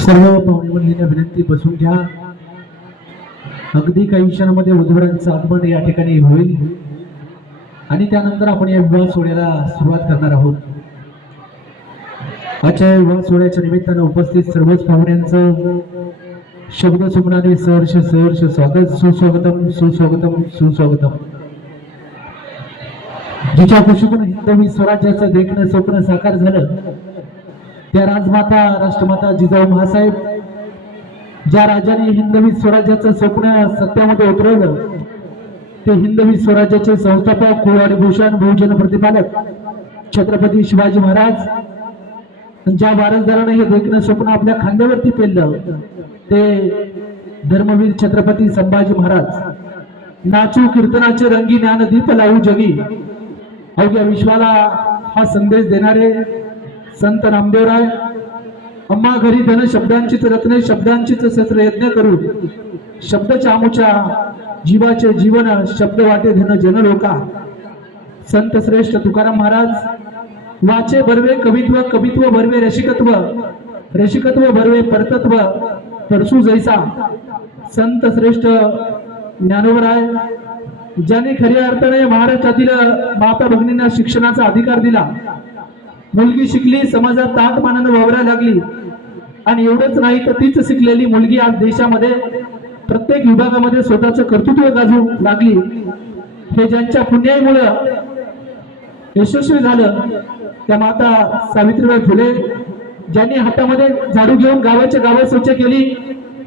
सर्व पाहुणे मंडळींना विनंती, बसून घ्या. अगदी काही क्षणामध्ये वधूवरांचं आगमन या ठिकाणी होईल आणि त्यानंतर आपण या विवाह सोहळ्याला सुरुवात करणार आहोत. आजच्या विवाह सोहळ्याच्या निमित्तानं उपस्थित सर्वच पाहुण्यांचं शब्द सुमनाने सहर्ष सहर्ष स्वागत. सुस्वागतम सुस्वागतम सुस्वागतम. जिच्या खुशीतून हिंदवी स्वराज्याचं देखणं स्वप्न साकार झालं, त्या राजमाता राष्ट्रमाता जिजाऊ महासाहेब, ज्या राजाने हिंदवी स्वराज्याचं स्वप्न सत्यामध्ये उतरवलं, ते हिंदवी स्वराज्याचे संस्थापक कुळवाडी भूषण बहुजन प्रतिपालक छत्रपती शिवाजी महाराज, ज्या वारसदाराने हे देखणं स्वप्न आपल्या खांद्यावरती पेललं, ते धर्मवीर छत्रपती संभाजी महाराज. नाचू कीर्तनाचे रंगी ज्ञान दीप लावू जगी, अवघ्या विश्वाला हा संदेश देणारे संत नामदेवराय. अम्मा घरी धन शब्दांचीच रत्ने, शब्दांचीच शस्त्र यज्ञ करू, शब्द चामुच्या जीवाचे जीवन, शब्द वाटे धन जन लोका. संत श्रेष्ठ तुकाराम महाराज. वाचे बर्वे कवित्व, कवित्व बर्वे रसिकत्व, रसिकत्व बर्वे परतत्व, परसू जैसा. संत श्रेष्ठ ज्ञानोबराय, ज्यांनी खऱ्या अर्थाने महाराष्ट्रातील माता भगिनींना शिक्षणाचा अधिकार दिला. मुलगी शिकली, समाजात ताक मानानं वावरायला लागली, आणि एवढंच नाही तर तीच शिकलेली मुलगी आज देशामध्ये प्रत्येक विभागामध्ये स्वतःचं कर्तृत्व गाजवू लागली. हे ज्यांच्या पुण्याईमुळे यशस्वी झालं, त्या माता सावित्रीबाई फुले, ज्यांनी हातामध्ये झाडू घेऊन गावाच्या गावात स्वच्छ केली,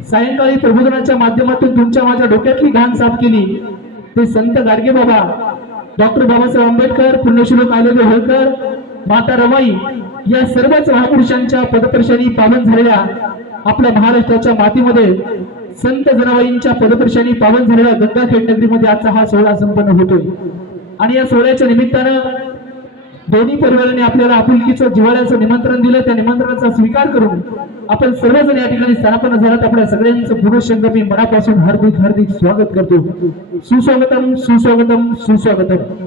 सायंकाळी प्रबोधनाच्या माध्यमातून तुमच्या माझ्या डोक्यातली घाण साफ केली, ते संत गाडगे बाबा, डॉक्टर बाबासाहेब आंबेडकर, पुण्यश्लोक आलेले होळकर, माता रमाई, या सर्वच महापुरुषांच्या पदस्पर्शांनी पावन झालेल्या आपल्या महाराष्ट्राच्या मातीमध्ये, संत जनाबाईंच्या पदस्पर्शांनी पावन झालेल्या गंगाखेड नगरीमध्ये आजचा हा सोहळा संपन्न होतोय. आणि या सोहळ्याच्या निमित्तानं दोन्ही परिवारांनी आपल्याला आपुलकीचं जिव्हाळ्याचं निमंत्रण दिलं. त्या निमंत्रणाचा स्वीकार करून आपण सर्वजण या ठिकाणी स्थानापन्न झालात. आपल्या सगळ्यांचं पुनश्चंद मी मनापासून हार्दिक हार्दिक स्वागत करतो. सुस्वागतम सुस्वागतम सुस्वागतम.